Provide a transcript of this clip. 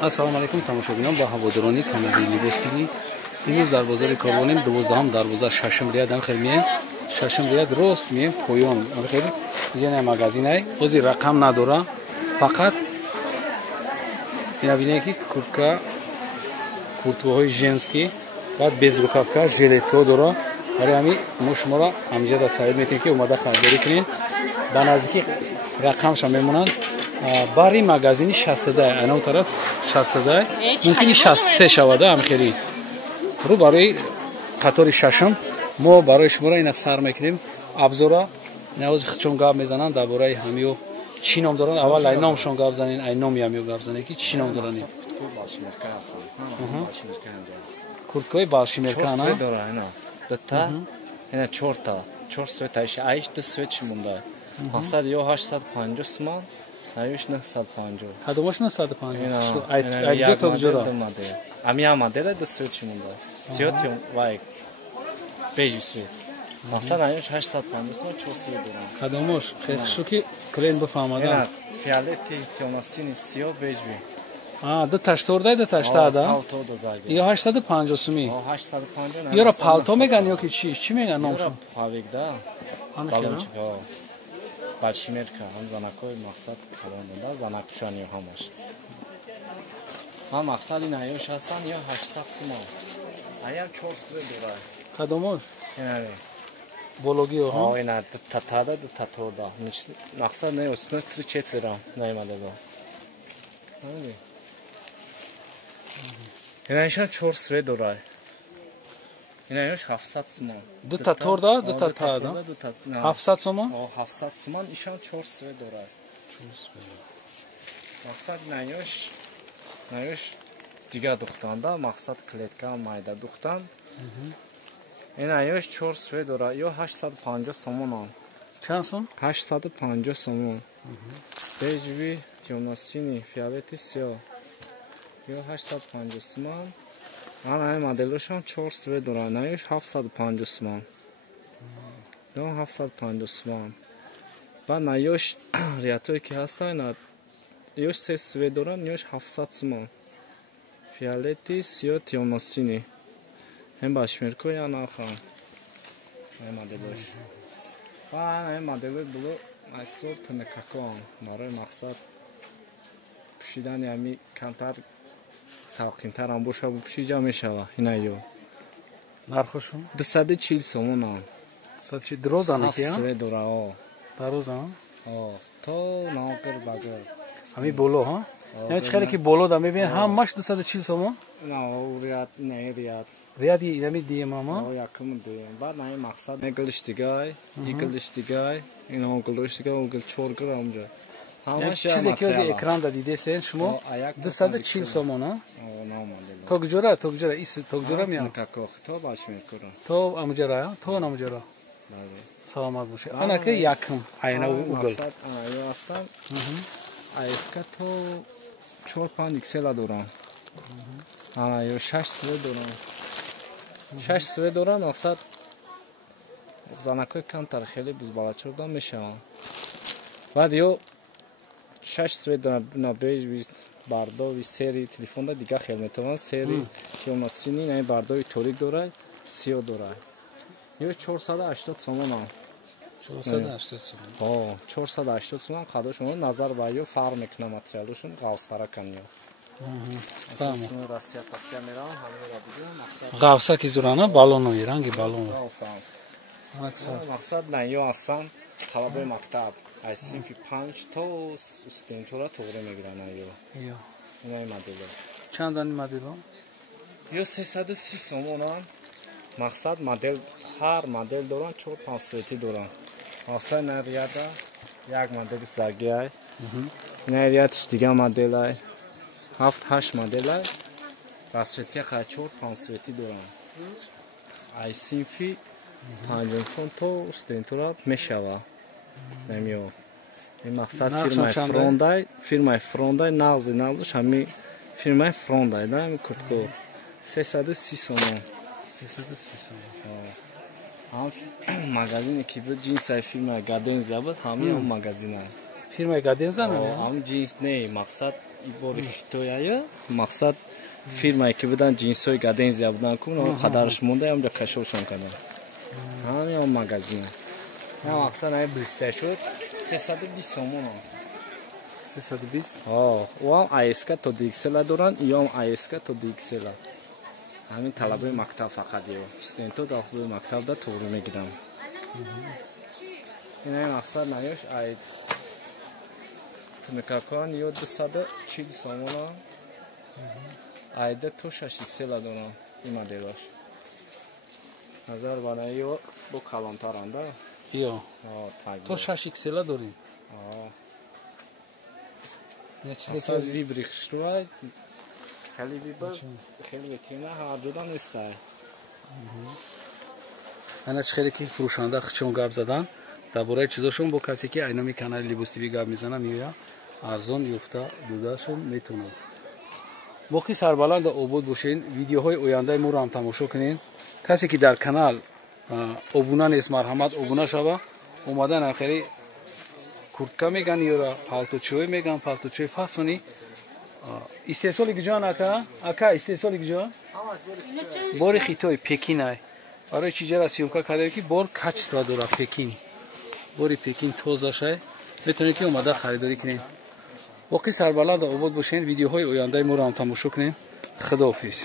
Ассалому алайкум тамошобинон ба ҳаводорони канали Libos TV. Имрӯз дар бозори Корвонем 12 дарвоза шашм риядам хел мием. Шашм рияд рост мием поён. Хел ҷана магазинай. Ози рақам надора. Фақат ина бинем ки курткаҳои женский ва безрукавка жилетка дора. Вале ҳами мо шуморо ҳамҷада саид метем ки омада харидорӣ кунем. Ба наздики рақамша мемонанд. Бари магазини 60 ана он тараф 60 мумкини 63 шавада ҳамхели рӯ барои қатори шашм мо барои шуморо ина сар мекунем абзора навоз чун гап мезанам дар бораи ҳамио чӣ ном доранд аввал ай номшон гап занен ай номи ҳамио гап занен ки чӣ ном доранд курткаи балшимерка ана дата ина 4 светаш айш 2 светш мунда мақсад ё 850 сомон айш 950 ҳадомаш 950 ай ҷото ҷора амия модель 2 светш мунда сиёт вай бежи свет мақсад айш 850 сомон 4 свет дорам ҳадомаш хеле шо ки клиент бафаҳмада ина фиолети темно-синий сиё бежи да таштордай да таштада ё 850 суми 850 ёра палто меган ё ки чӣ меган номшо павигда балончико балшимерка ҳам занакои мақсад калонда занакушани ҳамаш ҳам мақсад ин айош ҳастан ё 800 сомон аям 4 свет дора кадомош ин бологио ҳа ина татада таторда мақсад не осно 3-4 рам наймада ба ин айша 4 свет дора ин айош 700 сомон ду таторда ду татада 700 сомон 700 сомон ишон 4 свет дора мақсад айош дига духтанда мақсад клетка майда духтан ин айош 4 свет дора ё 850 сомон чанд сом 850 сомон бежви темно-синий фиолети сиё ё 850 сомон ана моделошам 4 свет дора айош 750 сомон ё 750 сомон ба айош риятое ки ҳастан ёш 3 свет дора ёш 700 сомон фиолети сиё темно-синий ҳем башмерко я нахам ай моделош ба ай моделои було айсор тунакакон барои мақсад пушидани ами камтар салқинтарам боша пушиҷа мешава инаё нархошон 240 сомон 240 дрозана ки свет дора дароза то наокер багер ами боло ҳа яъне чиқаре ки боло да мебинед ҳамаш 240 сомон на рият не рият риади ями дием ама якум дием ба най мақсад неглиштигай иглиштигай ин оглиштигай огл 4 грамм ҷа ҳамаш чизе ки ози экран да дидесен шумо 240 сомон а тогҷора ис тогҷора миям какох то баш мекурам то амҷара то намҷара саломат боше ана ки якум айна угл ё астан айска то 4-5 иксела дорам ана ё 6 свет дорам 6 свет дорам мақсад занакои камтар хеле бузбалачорда мешаванд баъд ё 6 свет дорам на бежви бардови сери телефонда дига хел метавонад сери темно-синий на бардови торик дорад сиё дорад ё 480 сомон 480 сомон 480 сомон қадошон назар ба ё фарқ мекунад материалошон ғавстаракан ё ғавса ки зурана балонои ранги балон мақсад на ё астан талабои мактаб аз синфи 5 то студентора тоғра мегиранд ё инаи модело чандани модело ё 330 сомонанд мақсад модел ҳар модел доранд 4-5 свети доранд мақсад на рияда як модели загиай на риятиш дига моделай 7-8 моделай расветка ха 4-5 свети доранд ай синфи 5 фон то студентора мешава намиё ин мақсад фирмаи фрондай нағзош ҳами фирмаи фрондай да ами куртко 330 сомон ҳам магазине ки буд ҷинсаи фирмаи гаденза буд ҳамин ҳам магазина фирмаи гаденза ҳам ҷинс не мақсад бори хитояя мақсад фирмае ки будан ҷинсҳои гадензия будан кун қадараш монда ҳамҷа кашошон кардам ҳамин он магазин ҳам мақсад ҳам блистая шуд 320 сомон 320 оам аска то диксела доранд иём аска то диксела ҳамин талабои мактаб фақат ё студентҳо дар мактабда то'g'ri мегиранд ин мақсад наёш ай мекакан ё 240 сомона айда то 6 иксела дорам ин моделаш назар бана ё бо калонтаранда ё то 6 иксела дорем я чиза вибрих штуай хали вибр хали ветина ҳарҷода нестай ана чхеле ки фурӯшанда хичон гап задан дар бораи чизошон бо касе ки айноми канали либостиви гап мезанам меоя арзон ёфта додашон метавонад боқи сарбаланда обод бошед видеоҳои ояндаи моро ҳам тамошо кунед касе ки дар канал обуна нест марҳамат обуна шава омадан ахири куртка меган ёра палточой меган палточои фасони истеҳсоли гиҷон ака истеҳсоли гиҷон бори хитои пекинай барои чӣ ҷара сёмка кардем ки бор качество дорад пекин бори пекин тозашай метавонед ки омада харидорӣ кунед боқи сарбаланда обод бошед видеоҳои ояндаи моро ҳам тамошо кунед худоҳофиз